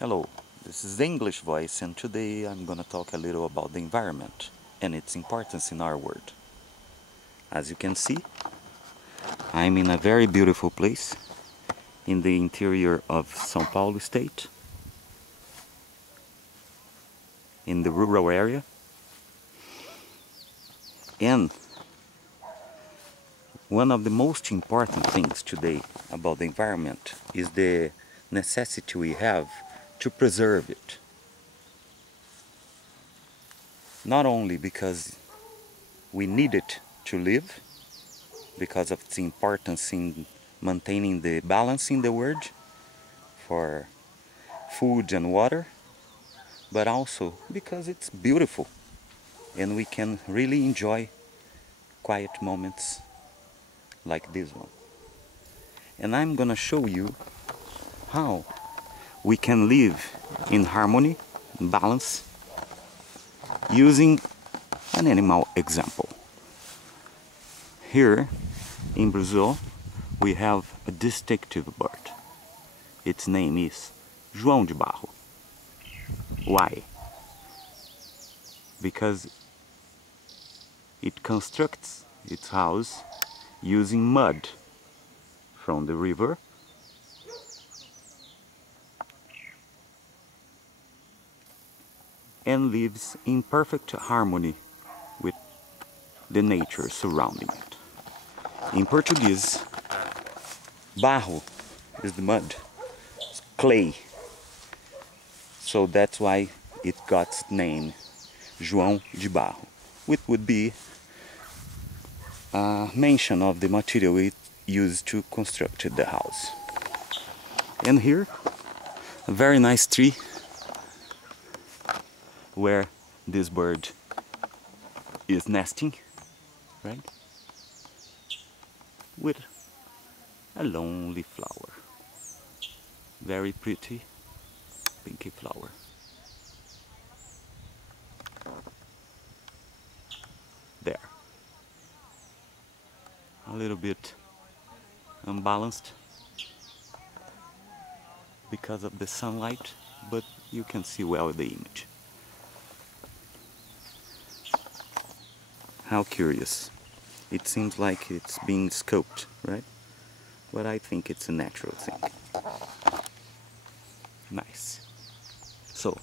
Hello, this is the English voice, and today I'm gonna talk a little about the environment and its importance in our world. As you can see, I'm in a very beautiful place in the interior of São Paulo state, in the rural area, and one of the most important things today about the environment is the necessity we have to preserve it. Not only because we need it to live, because of its importance in maintaining the balance in the world for food and water, but also because it's beautiful and we can really enjoy quiet moments like this one. And I'm gonna show you how we can live in harmony and balance using an animal example. Here in Brazil we have a distinctive bird. Its name is João de Barro. Why? Because it constructs its house using mud from the river and lives in perfect harmony with the nature surrounding it. In Portuguese, barro is the mud, it's clay. So that's why it got its name, João de Barro, which would be a mention of the material it used to construct the house. And here, a very nice tree where this bird is nesting, right? With a lonely flower, very pretty pinky flower. There. A little bit unbalanced because of the sunlight, but you can see well the image. How curious. It seems like it's being sculpted, right? But I think it's a natural thing. Nice. So,